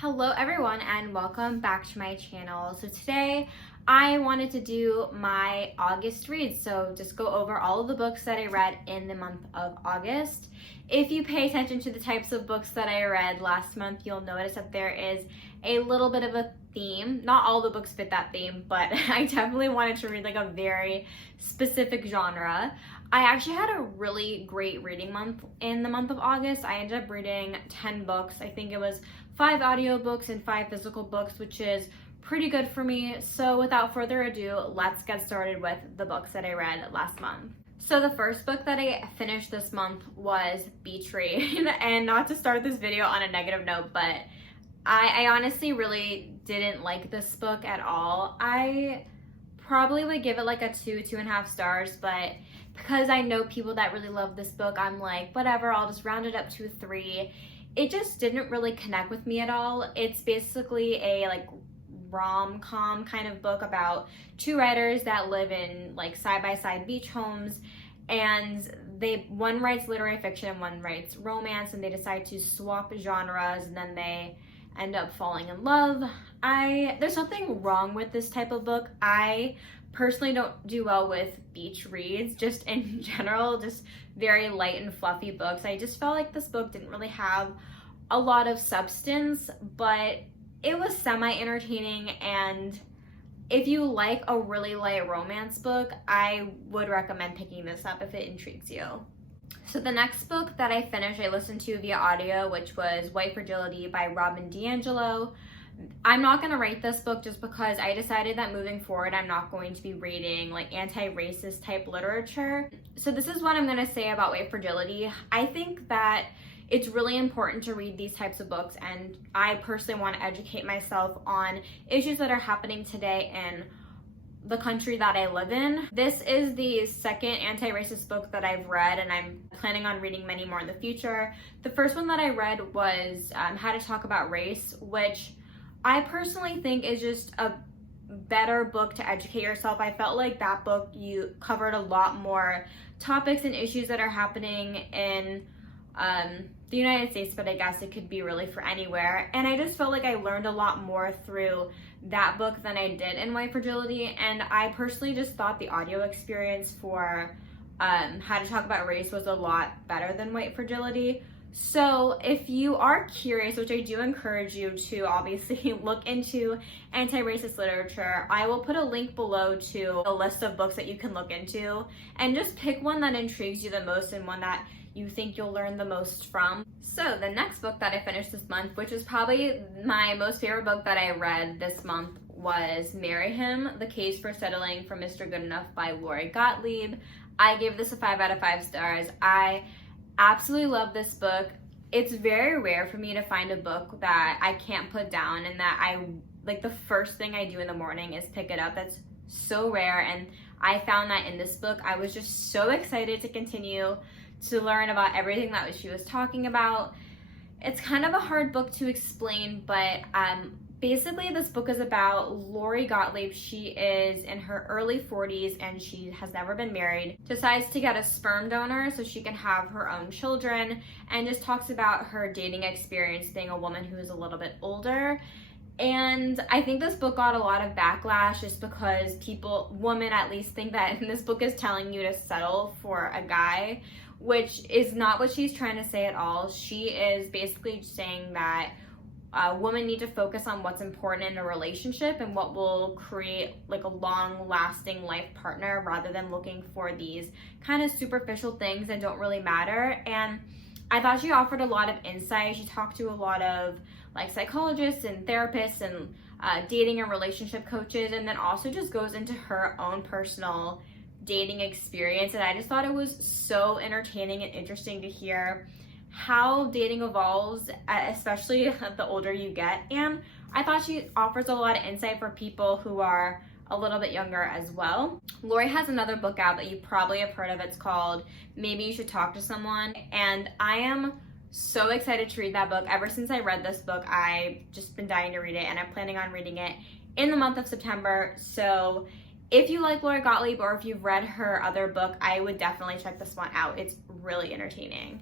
Hello everyone and welcome back to my channel. So today I wanted to do my August reads, so just go over all of the books that I read in the month of August. If you pay attention to the types of books that I read last month, you'll notice that there is a little bit of a theme. Not all the books fit that theme, but I definitely wanted to read like a very specific genre. I actually had a really great reading month in the month of August. I ended up reading 10 books. I think it was 5 audiobooks and 5 physical books, which is pretty good for me. So without further ado, let's get started with the books that I read last month. So the first book that I finished this month was Beach Read. And not to start this video on a negative note, but I honestly really didn't like this book at all. I probably would give it like a 2.5 stars, but because I know people that really love this book, I'm like, whatever, I'll just round it up to a 3. It just didn't really connect with me at all. It's basically a like rom-com kind of book about 2 writers that live in like side-by-side beach homes, and one writes literary fiction and one writes romance, and they decide to swap genres and then they end up falling in love. There's nothing wrong with this type of book. I personally don't do well with beach reads, just in general, just very light and fluffy books. I just felt like this book didn't really have a lot of substance, but it was semi-entertaining, and if you like a really light romance book, I would recommend picking this up if it intrigues you. So the next book that I finished, I listened to via audio, which was White Fragility by Robin DiAngelo. I'm not going to rate this book just because I decided that moving forward I'm not going to be reading like anti-racist type literature. So this is what I'm going to say about White Fragility. I think that it's really important to read these types of books, and I personally want to educate myself on issues that are happening today in the country that I live in. This is the second anti-racist book that I've read, and I'm planning on reading many more in the future. The first one that I read was How to Talk About Race, which I personally think is just a better book to educate yourself. I felt like that book, you covered a lot more topics and issues that are happening in the United States, but I guess it could be really for anywhere. And I just felt like I learned a lot more through that book than I did in White Fragility. And I personally just thought the audio experience for How to Talk About Race was a lot better than White Fragility. So if you are curious, which I do encourage you to obviously look into anti-racist literature, I will put a link below to a list of books that you can look into, and just pick one that intrigues you the most and one that you think you'll learn the most from. So the next book that I finished this month, which is probably my most favorite book that I read this month, was Marry Him, The Case for Settling for Mr. Goodenough by Lori Gottlieb. I gave this a 5 out of 5 stars. I absolutely love this book. It's very rare for me to find a book that I can't put down and that I like the first thing I do in the morning is pick it up. That's so rare, and I found that in this book. I was just so excited to continue to learn about everything that she was talking about. It's kind of a hard book to explain, but basically this book is about Lori Gottlieb. She is in her early 40s and she has never been married, decides to get a sperm donor so she can have her own children, and just talks about her dating experience being a woman who is a little bit older. And I think this book got a lot of backlash just because women at least, think that this book is telling you to settle for a guy, which is not what she's trying to say at all. She is basically saying that women need to focus on what's important in a relationship and what will create like a long-lasting life partner, rather than looking for these kind of superficial things that don't really matter. And I thought she offered a lot of insight. She talked to a lot of like psychologists and therapists and dating and relationship coaches, and then also just goes into her own personal dating experience. And I just thought it was so entertaining and interesting to hear how dating evolves, especially the older you get. And I thought she offers a lot of insight for people who are a little bit younger as well. Lori has another book out that you probably have heard of. It's called Maybe You Should Talk to Someone, and I am so excited to read that book. Ever since I read this book, I've just been dying to read it, and I'm planning on reading it in the month of September. So if you like Lori Gottlieb, or if you've read her other book, I would definitely check this one out. It's really entertaining.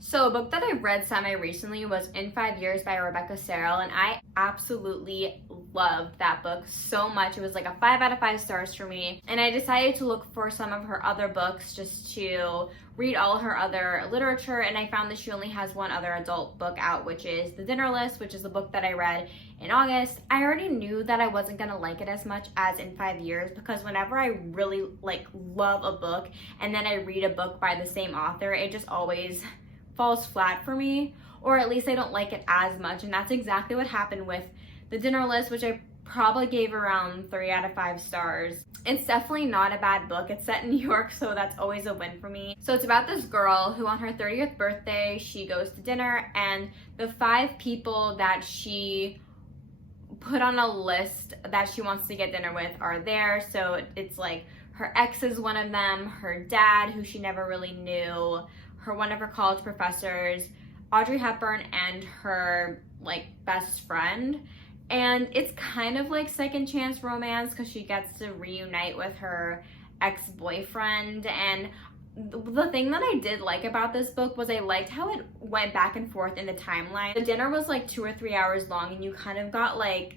So a book that I read semi-recently was In 5 Years by Rebecca Serrell, and I absolutely loved that book so much. It was like a 5 out of 5 stars for me, and I decided to look for some of her other books just to read all her other literature, and I found that she only has one other adult book out, which is The Dinner List, which is the book that I read in August. I already knew that I wasn't gonna like it as much as In 5 Years, because whenever I really love a book and then I read a book by the same author, it just always falls flat for me, or at least I don't like it as much, and that's exactly what happened with The Dinner List, which I probably gave around 3 out of 5 stars. It's definitely not a bad book. It's set in New York, so that's always a win for me. So it's about this girl who on her 30th birthday, she goes to dinner, and the 5 people that she put on a list that she wants to get dinner with are there. So it's like her ex is one of them, her dad, who she never really knew, one of her college professors, Audrey Hepburn, and her best friend. And it's kind of like second chance romance because she gets to reunite with her ex-boyfriend. And the thing that I did like about this book was I liked how it went back and forth in the timeline. The dinner was like 2 or 3 hours long, and you kind of got like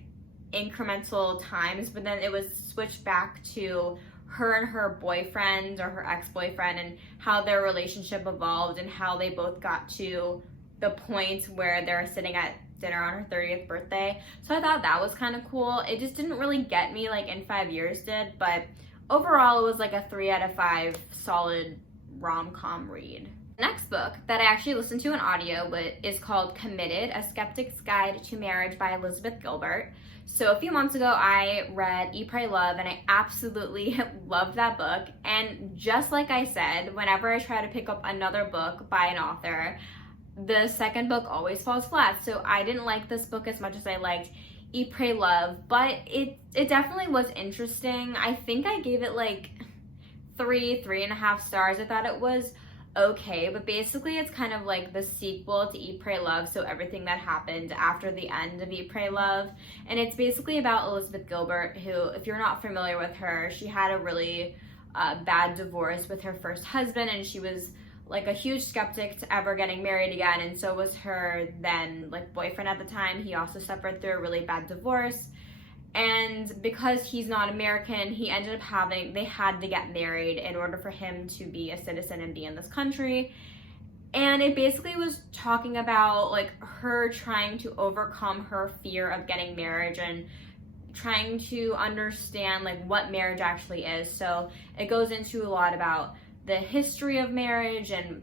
incremental times, but then it was switched back to her and her boyfriend or her ex-boyfriend and how their relationship evolved and how they both got to the point where they're sitting at dinner on her 30th birthday. So I thought that was kind of cool. It just didn't really get me like In 5 Years did, but overall it was like a 3 out of 5 solid rom-com read. The next book that I actually listened to in audio is called Committed, A Skeptic's Guide to Marriage by Elizabeth Gilbert. So a few months ago, I read Eat, Pray, Love, and I absolutely loved that book. And just like I said, whenever I try to pick up another book by an author, the second book always falls flat. So I didn't like this book as much as I liked Eat, Pray, Love, but it definitely was interesting. I think I gave it like 3.5 stars. I thought it was okay, but basically it's kind of like the sequel to Eat, Pray, Love, so everything that happened after the end of Eat, Pray, Love. And it's basically about Elizabeth Gilbert, who, if you're not familiar with her, she had a really bad divorce with her first husband, and she was like a huge skeptic to ever getting married again, and so was her then boyfriend at the time. He also suffered through a really bad divorce. And because he's not American, they had to get married in order for him to be a citizen and be in this country. And it basically was talking about her trying to overcome her fear of getting married and trying to understand what marriage actually is. So it goes into a lot about the history of marriage and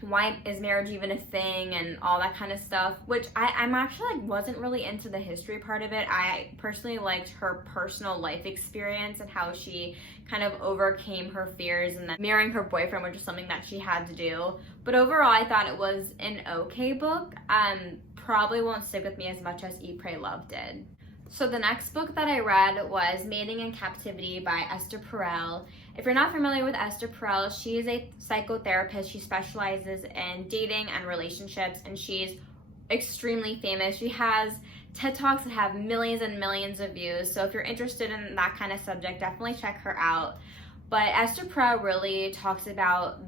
why is marriage even a thing and all that kind of stuff, which I'm actually wasn't really into the history part of it. I personally liked her personal life experience and how she kind of overcame her fears and then marrying her boyfriend, which is something that she had to do. But overall, I thought it was an okay book. Probably won't stick with me as much as Eat, Pray, Love did. So the next book that I read was Mating in Captivity by Esther Perel. If you're not familiar with Esther Perel, she is a psychotherapist. She specializes in dating and relationships, and she's extremely famous. She has TED Talks that have millions and millions of views. So if you're interested in that kind of subject, definitely check her out. But Esther Perel really talks about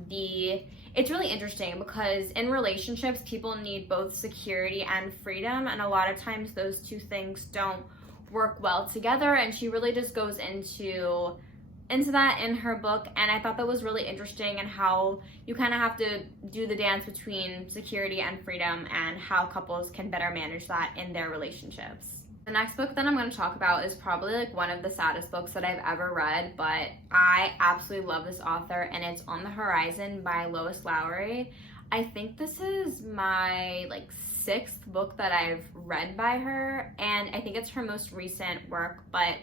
it's really interesting because in relationships, people need both security and freedom, and a lot of times those two things don't work well together, and she really just goes into that in her book. And I thought that was really interesting, and how you kind of have to do the dance between security and freedom and how couples can better manage that in their relationships. The next book that I'm going to talk about is probably one of the saddest books that I've ever read, but I absolutely love this author, and it's On the Horizon by Lois Lowry. I think this is my 6th book that I've read by her, and I think it's her most recent work. But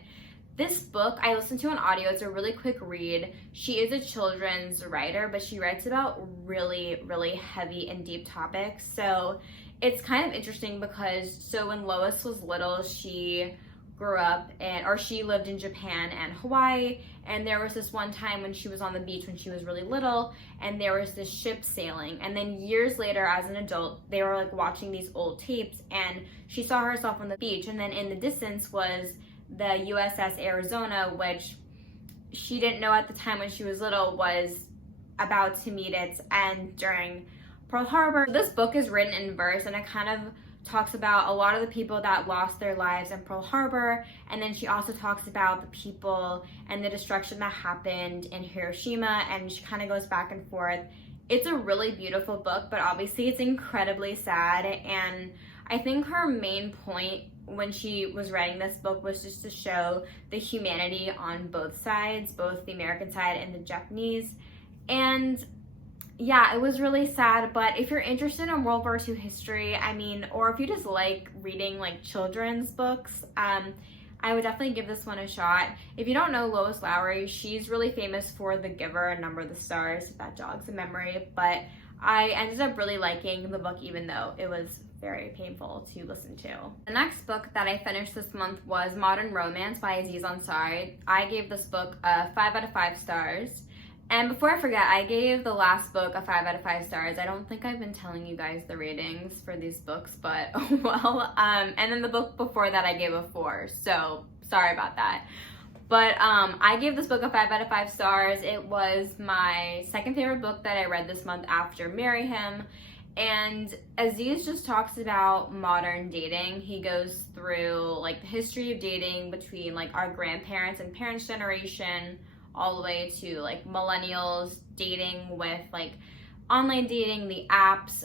this book, I listened to on audio. It's a really quick read. She is a children's writer, but she writes about really, really heavy and deep topics. So it's kind of interesting because when Lois was little, she grew up she lived in Japan and Hawaii, and there was this one time when she was on the beach when she was really little, and there was this ship sailing, and then years later as an adult, they were watching these old tapes, and she saw herself on the beach, and then in the distance was the USS Arizona, which she didn't know at the time when she was little was about to meet its end during Pearl Harbor. This book is written in verse, and it kind of talks about a lot of the people that lost their lives in Pearl Harbor, and then she also talks about the people and the destruction that happened in Hiroshima, and she kind of goes back and forth. It's a really beautiful book, but obviously it's incredibly sad, and I think her main point when she was writing this book was just to show the humanity on both sides, both the American side and the Japanese. And yeah, it was really sad, but if you're interested in World War II history, I mean, or if you just like reading like children's books, I would definitely give this one a shot. If you don't know Lois Lowry, she's really famous for The Giver and Number of the Stars, if that jogs a memory, but I ended up really liking the book even though it was very painful to listen to. The next book that I finished this month was Modern Romance by Aziz Ansari. I gave this book a 5 out of 5 stars. And before I forget, I gave the last book a 5 out of 5 stars. I don't think I've been telling you guys the ratings for these books, but oh well. And then the book before that I gave a 4, so sorry about that. But I gave this book a 5 out of 5 stars. It was my second favorite book that I read this month after Marry Him. And Aziz just talks about modern dating. He goes through like the history of dating between like our grandparents and parents' generation, all the way to like millennials, dating with like online dating, the apps,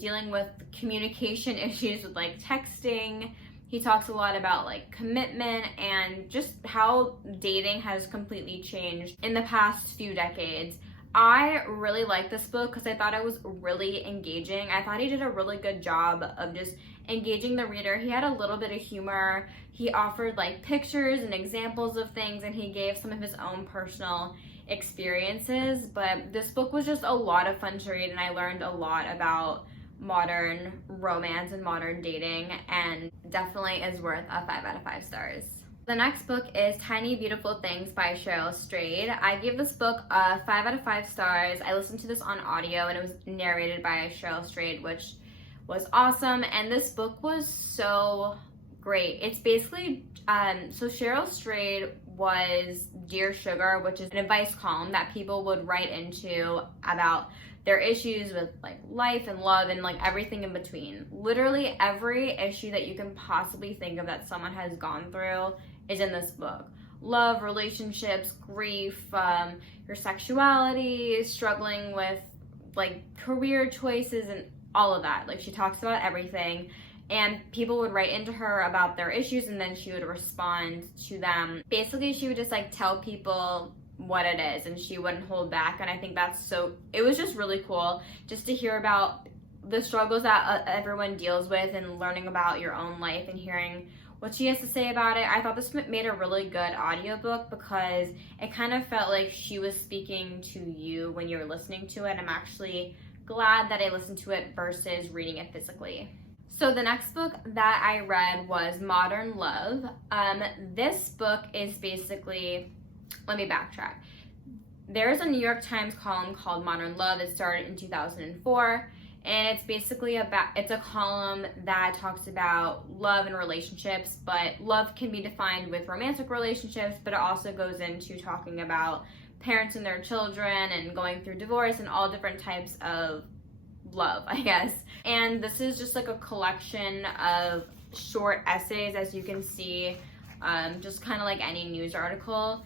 dealing with communication issues with like texting. He talks a lot about like commitment and just how dating has completely changed in the past few decades. I really liked this book because I thought it was really engaging. I thought he did a really good job of just engaging the reader. He had a little bit of humor. He offered like pictures and examples of things, and he gave some of his own personal experiences. But this book was just a lot of fun to read, and I learned a lot about modern romance and modern dating, and definitely is worth a 5 out of 5 stars. The next book is Tiny Beautiful Things by Cheryl Strayed. I gave this book a 5 out of 5 stars. I listened to this on audio, and it was narrated by Cheryl Strayed, which was awesome. And this book was so great. It's basically, so Cheryl Strayed was Dear Sugar, which is an advice column that people would write into about their issues with like life and love and like everything in between. Literally every issue that you can possibly think of that someone has gone through is in this book. Love, relationships, grief, your sexuality, struggling with like career choices and all of that. Like she talks about everything, and people would write into her about their issues, and then she would respond to them. Basically, she would just like tell people what it is, and she wouldn't hold back. And I think it was just really cool just to hear about the struggles that everyone deals with, and learning about your own life and hearing what she has to say about it. I thought this made a really good audiobook because it kind of felt like she was speaking to you when you were listening to it. I'm actually glad that I listened to it versus reading it physically. So the next book that I read was Modern Love. This book is basically, let me backtrack. There's a New York Times column called Modern Love. It started in 2004. And it's basically it's a column that talks about love and relationships, but love can be defined with romantic relationships, but it also goes into talking about parents and their children and going through divorce and all different types of love, I guess. And this is just like a collection of short essays, as you can see, just kind of like any news article.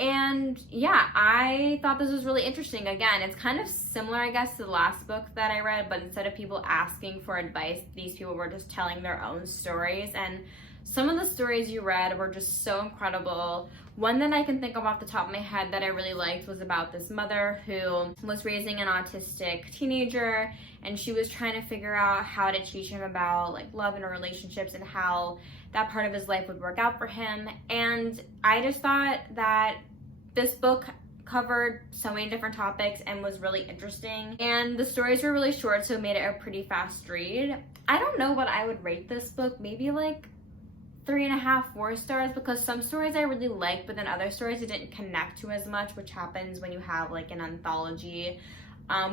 And yeah, I thought this was really interesting. Again, it's kind of similar, I guess, to the last book that I read, but instead of people asking for advice, these people were just telling their own stories. And some of the stories you read were just so incredible. One that I can think of off the top of my head that I really liked was about this mother who was raising an autistic teenager, and she was trying to figure out how to teach him about like love and relationships and how that part of his life would work out for him. And I just thought that this book covered so many different topics and was really interesting. And the stories were really short, so it made it a pretty fast read. I don't know what I would rate this book, maybe like 3.5, 4 stars, because some stories I really liked, but then other stories I didn't connect to as much, which happens when you have like an anthology.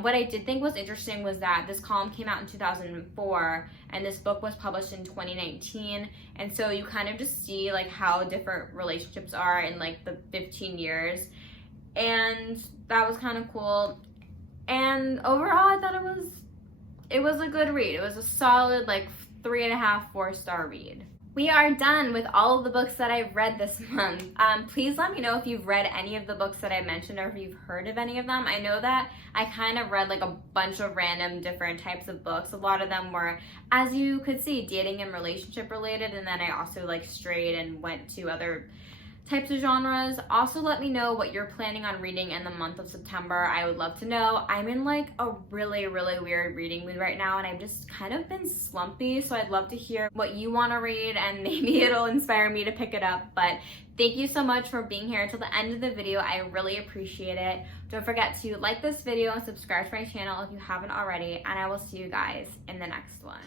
What I did think was interesting was that this column came out in 2004 and this book was published in 2019, and so you kind of just see like how different relationships are in like the 15 years, and that was kind of cool. And overall I thought it was it was a good read. It was a solid like 3.5, 4-star read. We are done with all of the books that I've read this month. Please let me know if you've read any of the books that I mentioned or if you've heard of any of them. I know that I kind of read like a bunch of random different types of books. A lot of them were, as you could see, dating and relationship related, and then I also like strayed and went to other types of genres. Also, let me know what you're planning on reading in the month of September. I would love to know. I'm in like a really weird reading mood right now, and I've just kind of been slumpy, so I'd love to hear what you want to read, and maybe it'll inspire me to pick it up. But thank you so much for being here till the end of the video. I really appreciate it. Don't forget to like this video and subscribe to my channel if you haven't already, and I will see you guys in the next one.